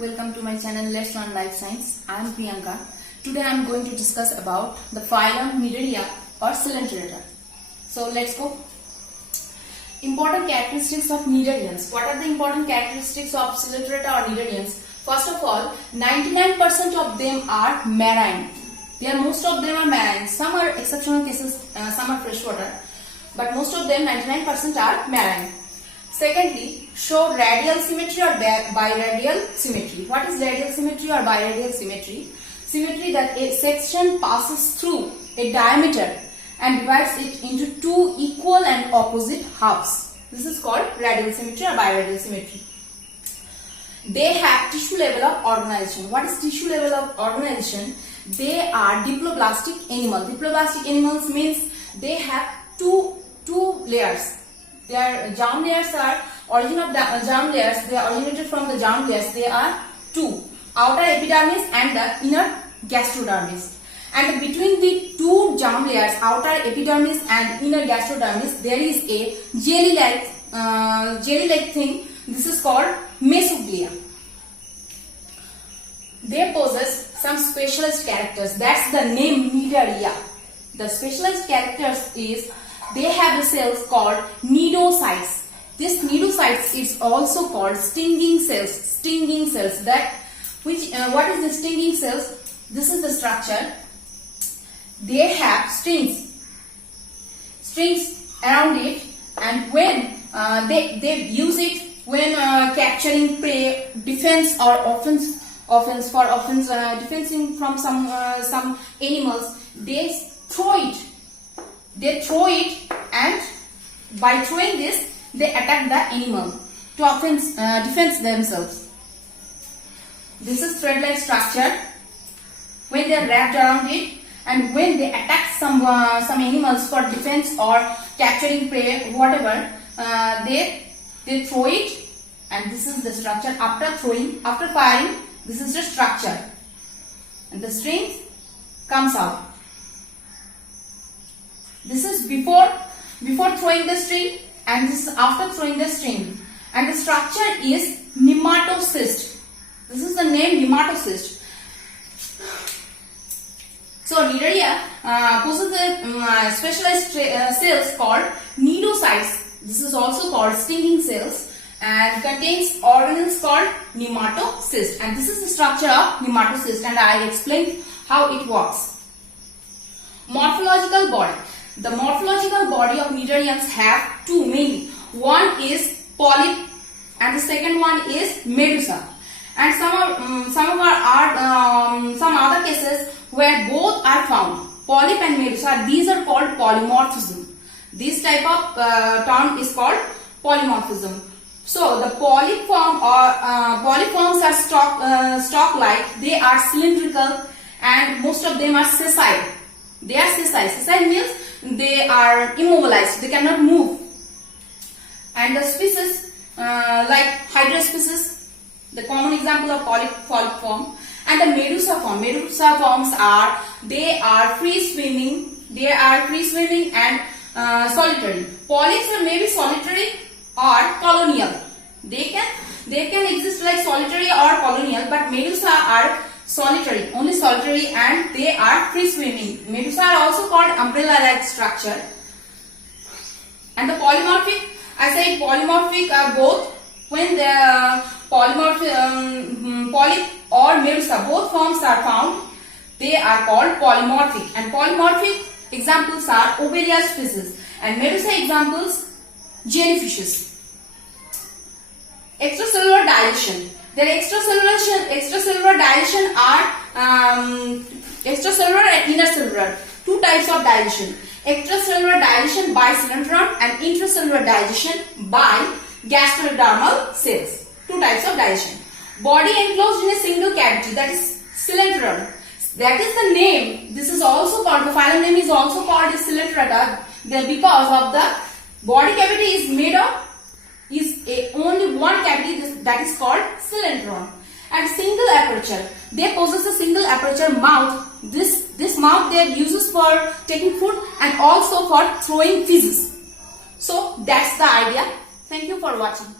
Welcome to my channel Let's Learn Life Science. I am Priyanka. Today I am going to discuss about the phylum Nidaria or Coelenterata. So let's go. Important characteristics of Nidarians. What are the important characteristics of Coelenterata or Nidarians? First of all, 99% of them are marine. Most of them are marine. Some are exceptional cases, some are freshwater, but most of them 99% are marine. Secondly, show radial symmetry or biradial symmetry. What is radial symmetry or biradial symmetry? Symmetry that a section passes through a diameter and divides it into two equal and opposite halves. This is called radial symmetry or biradial symmetry. They have tissue level of organization. What is tissue level of organization? They are diploblastic animals. Diploblastic animals means they have two layers. Their germ layers are origin of the germ layers. They are originated from the germ layers. They are two: outer epidermis and the inner gastrodermis. And between the two germ layers, outer epidermis and inner gastrodermis, there is a jelly-like thing. This is called mesoglia. They possess some specialized characters. That's the name Nidaria. The specialized characters is they have the cells called cnidocytes. This cnidocytes is also called stinging cells. Stinging cells. What is the stinging cells? This is the structure. They have strings around it, and when they use it when capturing prey, defense or offense, defending from some animals, they throw it. And by throwing this, they attack the animal to defend themselves. This is thread-like structure. When they are wrapped around it, and when they attack some animals for defense or capturing prey, whatever, they throw it, and this is the structure. After firing, this is the structure, and the string comes out. This is before throwing the string, and this is after throwing the string. And the structure is nematocyst. This is the name nematocyst. So Nidaria possesses specialized cells called cnidocytes. This is also called stinging cells, and contains organelles called nematocyst. And this is the structure of nematocyst, and I explained how it works. Morphological body. The morphological body of Nidarians have two mainly. One is polyp, and the second one is medusa. And some other cases where both are found, polyp and medusa. These are called polymorphism. This type of term is called polymorphism. So the polyp form polyforms are stalk-like. They are cylindrical, and most of them are sessile. They are sessile. Sessile means they are immobilized. They cannot move. And the species like Hydra species, the common example of polyp form, and the medusa form. Medusa forms are free swimming. They are free swimming and solitary. Polyps are maybe solitary or colonial. They can exist like solitary or colonial, but medusa are solitary, only solitary, and they are free swimming. Medusa are also called umbrella-like structure. And the polymorphic, I say polymorphic are both when the polyp or medusa, both forms are found. They are called polymorphic. And polymorphic examples are Obelia species, and medusa examples jellyfishes. Extracellular dilatation. Their extracellular dilatation are extracellular and intercellular. Two types of dilation. Extracellular dilation by coelenteron and intracellular dilation by gastrodermal cells. Two types of dilation. Body enclosed in a single cavity, that is coelenteron. That is the name. This is also called, the phylum name is also called Coelenterata because of the body cavity is made of only one cavity, that is called coelenteron. And single aperture. They possess a single aperture mouth. This mouth they uses for taking food and also for throwing feces. So that's the idea. Thank you for watching.